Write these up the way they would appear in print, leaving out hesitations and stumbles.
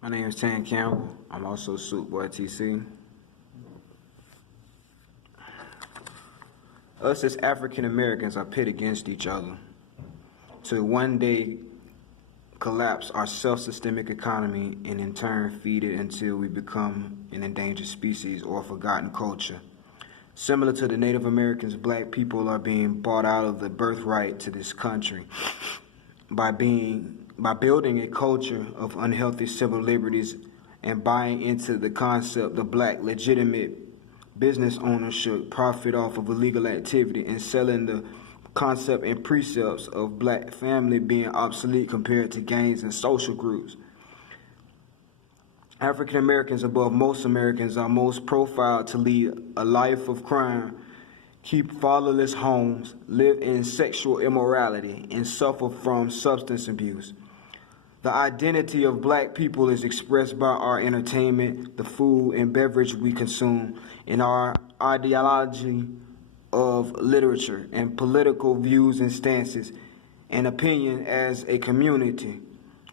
My name is Tan Campbell. I'm also Soup Boy TC. Us as African Americans are pit against each other to one day collapse our self-systemic economy and in turn feed it until we become an endangered species or a forgotten culture. Similar to the Native Americans, black people are being bought out of the birthright to this country by building a culture of unhealthy civil liberties and buying into the concept of black legitimate business ownership, profit off of illegal activity, and selling the concept and precepts of black family being obsolete compared to gangs and social groups. African Americans, above most Americans, are most profiled to lead a life of crime, keep fatherless homes, live in sexual immorality, and suffer from substance abuse. The identity of black people is expressed by our entertainment, the food and beverage we consume, and our ideology of literature and political views and stances and opinion as a community.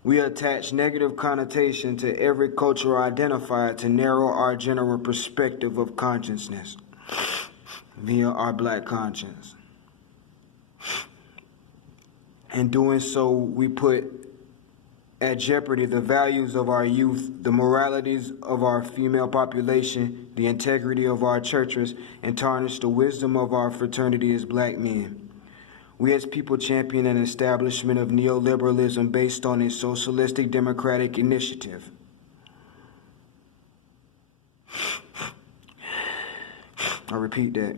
We attach negative connotation to every cultural identifier to narrow our general perspective of consciousness via our black conscience. In doing so, we put at jeopardy the values of our youth, the moralities of our female population, the integrity of our churches, and tarnish the wisdom of our fraternity as black men. We as people champion an establishment of neoliberalism based on a socialistic democratic initiative. I'll repeat that.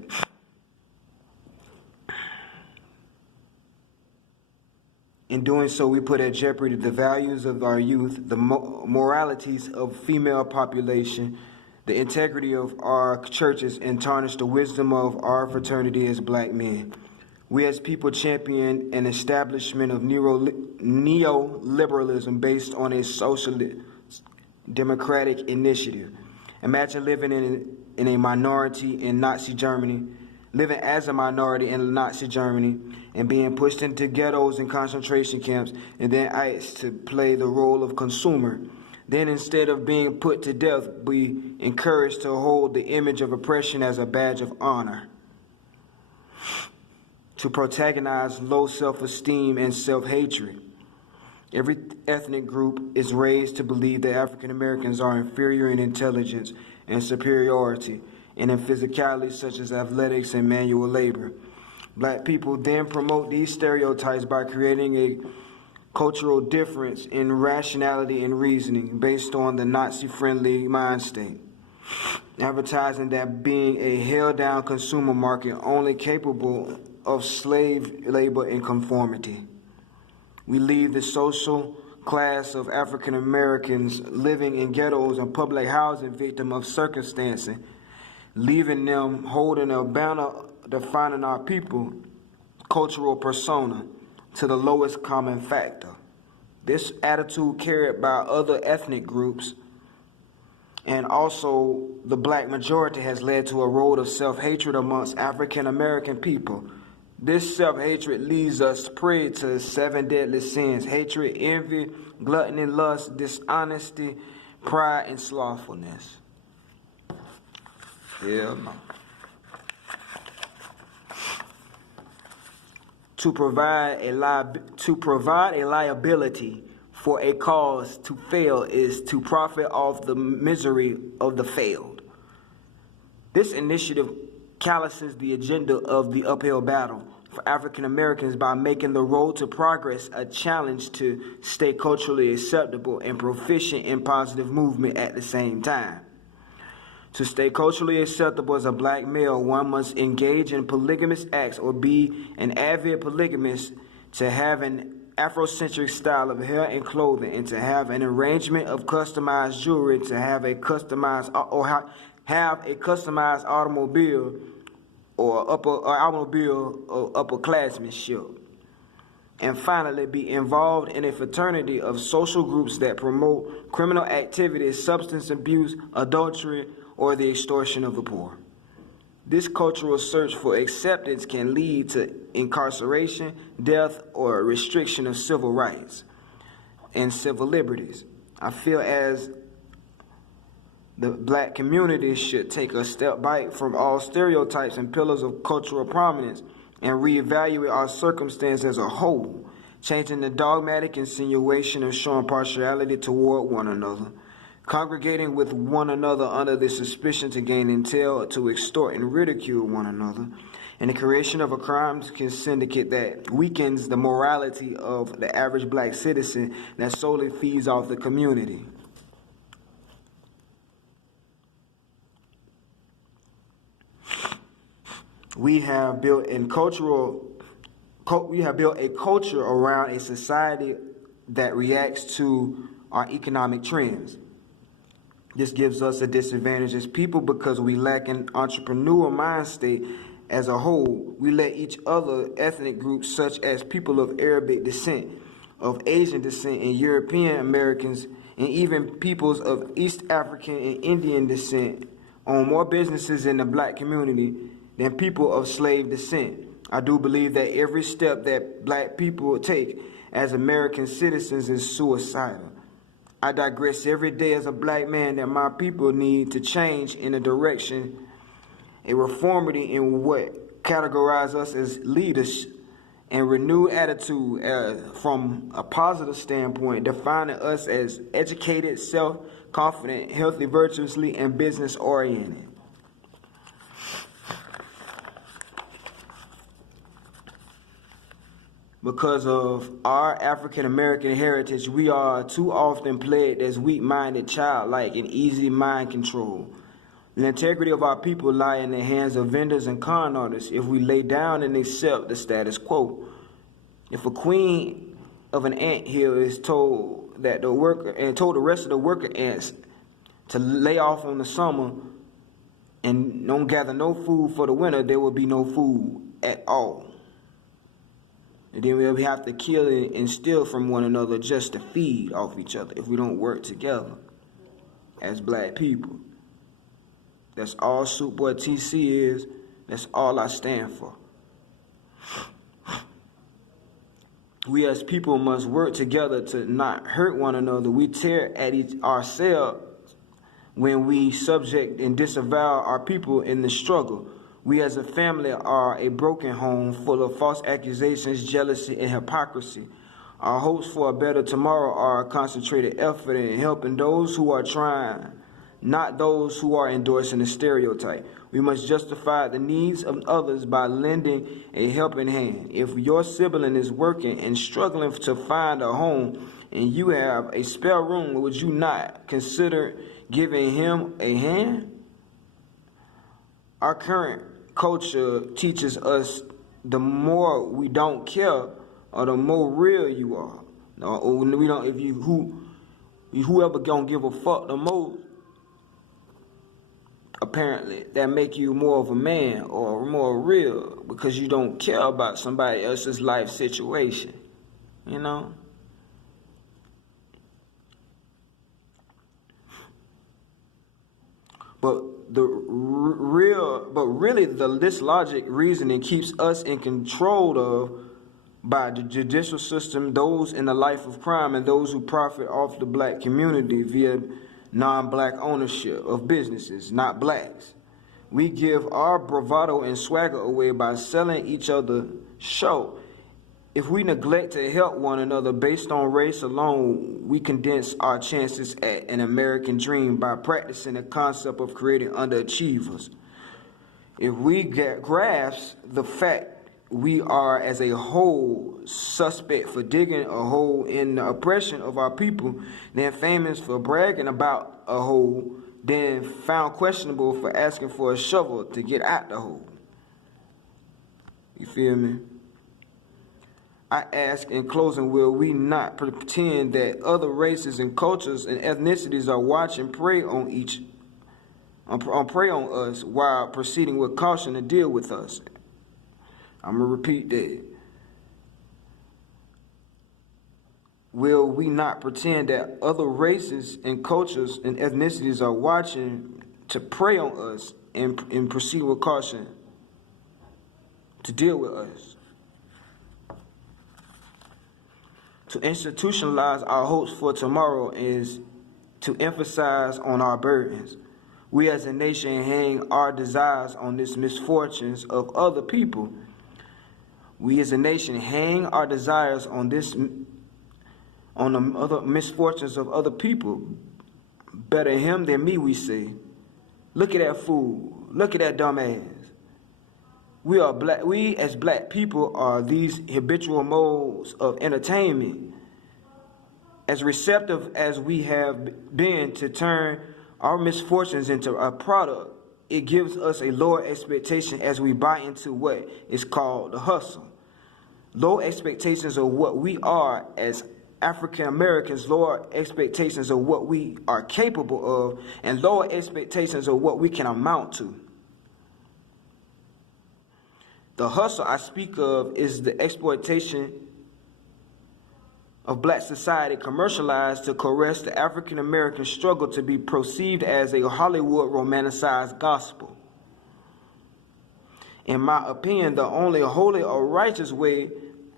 In doing so, we put at jeopardy the values of our youth, the moralities of female population, the integrity of our churches, and tarnish the wisdom of our fraternity as black men. We as people champion an establishment of neoliberalism based on a socialist democratic initiative. Imagine living in a minority in Nazi Germany, living as a minority in Nazi Germany, and being pushed into ghettos and concentration camps, and then asked to play the role of consumer. Then instead of being put to death, be encouraged to hold the image of oppression as a badge of honor, to protagonize low self-esteem and self-hatred. Every ethnic group is raised to believe that African Americans are inferior in intelligence and superiority, and in physicality such as athletics and manual labor. Black people then promote these stereotypes by creating a cultural difference in rationality and reasoning based on the Nazi-friendly mind state, advertising that being a held-down consumer market only capable of slave labor and conformity. We leave the social class of African Americans living in ghettos and public housing victim of circumstances, leaving them holding a banner defining our people, cultural persona, to the lowest common factor. This attitude carried by other ethnic groups and also the black majority has led to a road of self-hatred amongst African American people. This self-hatred leads us prey to 7 deadly sins: hatred, envy, gluttony, lust, dishonesty, pride, and slothfulness. Hell no. To provide a liability for a cause to fail is to profit off the misery of the failed. This initiative calluses the agenda of the uphill battle for African Americans by making the road to progress a challenge to stay culturally acceptable and proficient in positive movement at the same time. To stay culturally acceptable as a black male, one must engage in polygamous acts or be an avid polygamist, to have an Afrocentric style of hair and clothing, and to have an arrangement of customized jewelry, to have a customized automobile or upperclassmanship. And finally, be involved in a fraternity of social groups that promote criminal activities, substance abuse, adultery, or the extortion of the poor. This cultural search for acceptance can lead to incarceration, death, or restriction of civil rights and civil liberties. I feel as the black community should take a step back from all stereotypes and pillars of cultural prominence and reevaluate our circumstance as a whole, changing the dogmatic insinuation of showing partiality toward one another, congregating with one another under the suspicion to gain intel, to extort and ridicule one another, and the creation of a crime syndicate that weakens the morality of the average black citizen that solely feeds off the community. We have built a culture around a society that reacts to our economic trends. This gives us a disadvantage as people because we lack an entrepreneurial mind state as a whole. We let each other ethnic groups such as people of Arabic descent, of Asian descent, and European Americans, and even peoples of East African and Indian descent own more businesses in the black community than people of slave descent. I do believe that every step that black people take as American citizens is suicidal. I digress every day as a black man that my people need to change in a direction, a reformity in what categorize us as leaders, and renewed attitude from a positive standpoint, defining us as educated, self-confident, healthy, virtuously, and business-oriented. Because of our African American heritage, we are too often plagued as weak-minded, childlike, and easy mind control. The integrity of our people lie in the hands of vendors and con artists if we lay down and accept the status quo. If a queen of an anthill is told that the worker and told the rest of the worker ants to lay off on the summer and don't gather no food for the winter, there will be no food at all. And then we have to kill and steal from one another just to feed off each other if we don't work together as black people. That's all Superboy TC is. That's all I stand for. We as people must work together to not hurt one another. We tear at ourselves when we subject and disavow our people in the struggle. We as a family are a broken home full of false accusations, jealousy, and hypocrisy. Our hopes for a better tomorrow are a concentrated effort in helping those who are trying, not those who are endorsing a stereotype. We must justify the needs of others by lending a helping hand. If your sibling is working and struggling to find a home and you have a spare room, would you not consider giving him a hand? Our current culture teaches us the more we don't care, or the more real you are. Or we don't. If whoever gonna give a fuck the most, apparently that make you more of a man or more real because you don't care about somebody else's life situation. You know. This logic reasoning keeps us in control of by the judicial system, those in the life of crime, and those who profit off the black community via non-black ownership of businesses, not blacks. We give our bravado and swagger away by selling each other show. If we neglect to help one another based on race alone, we condense our chances at an American dream by practicing the concept of creating underachievers. If we grasp the fact we are as a whole suspect for digging a hole in the oppression of our people, then famous for bragging about a hole, then found questionable for asking for a shovel to get out the hole. You feel me? I ask in closing, will we not pretend that other races and cultures and ethnicities are watching prey on us while proceeding with caution to deal with us? I'm going to repeat that. Will we not pretend that other races and cultures and ethnicities are watching to prey on us and proceed with caution to deal with us? To institutionalize our hopes for tomorrow is to emphasize on our burdens. We as a nation hang our desires on the misfortunes of other people. We as a nation hang our desires on the other misfortunes of other people. Better him than me, we say. Look at that fool. Look at that dumb ass. We as black people are these habitual modes of entertainment. As receptive as we have been to turn our misfortunes into a product, it gives us a lower expectation as we buy into what is called the hustle. Low expectations of what we are as African Americans, lower expectations of what we are capable of, and lower expectations of what we can amount to. The hustle I speak of is the exploitation of black society commercialized to caress the African American struggle to be perceived as a Hollywood romanticized gospel. In my opinion, the only holy or righteous way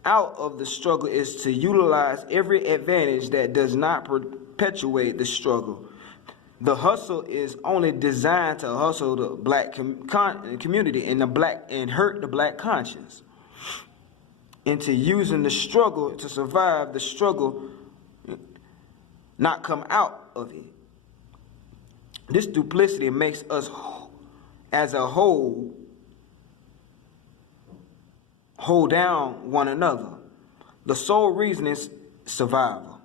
out of the struggle is to utilize every advantage that does not perpetuate the struggle. The hustle is only designed to hustle the black community and hurt the black conscience into using the struggle to survive the struggle, not come out of it. This duplicity makes us as a whole hold down one another. The sole reason is survival.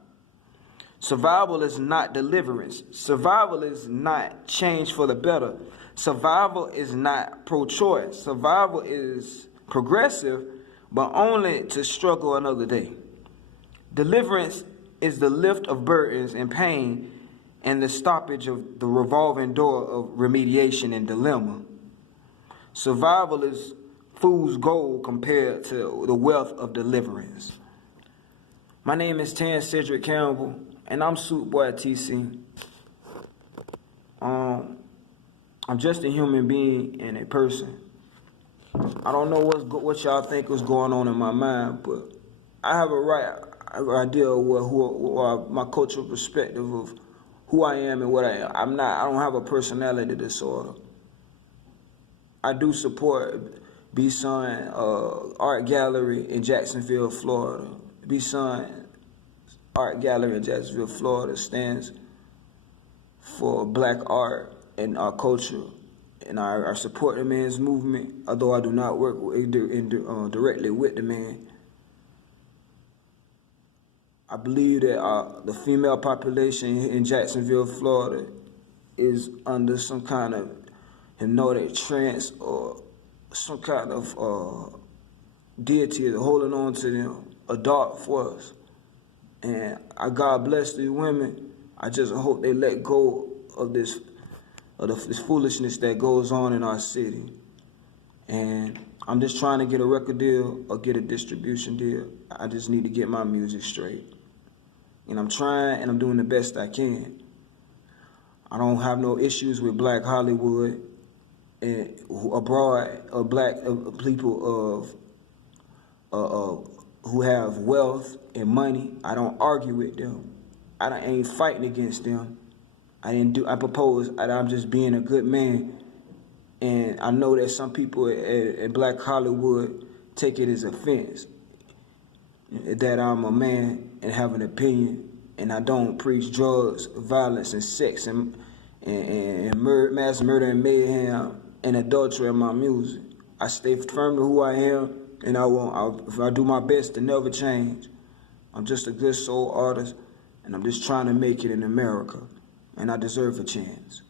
Survival is not deliverance. Survival is not change for the better. Survival is not pro-choice. Survival is progressive, but only to struggle another day. Deliverance is the lift of burdens and pain and the stoppage of the revolving door of remediation and dilemma. Survival is fool's gold compared to the wealth of deliverance. My name is Tan Cedric Campbell, and I'm Suit Boy TC. I'm just a human being and a person. I don't know what y'all think was going on in my mind, but I have a idea of my cultural perspective of who I am and what I am. I don't have a personality disorder. I do support B-Sun Art Gallery in Jacksonville, Florida. B-Sun Art Gallery in Jacksonville, Florida stands for black art and our culture. And I support the man's movement, although I do not work directly with the man. I believe that the female population in Jacksonville, Florida is under some kind of hypnotic trance or some kind of deity is holding on to them, a dark force. And God bless these women. I just hope they let go of this foolishness that goes on in our city. And I'm just trying to get a record deal or get a distribution deal. I just need to get my music straight. And I'm trying and I'm doing the best I can. I don't have no issues with Black Hollywood and abroad or black people who have wealth and money. I don't argue with them. I ain't fighting against them. I propose that I'm just being a good man. And I know that some people in Black Hollywood take it as offense that I'm a man and have an opinion, and I don't preach drugs, violence, and sex, and mass murder and mayhem and adultery in my music. I stay firm to who I am, and if I do my best to never change. I'm just a good soul artist, and I'm just trying to make it in America, and I deserve a chance.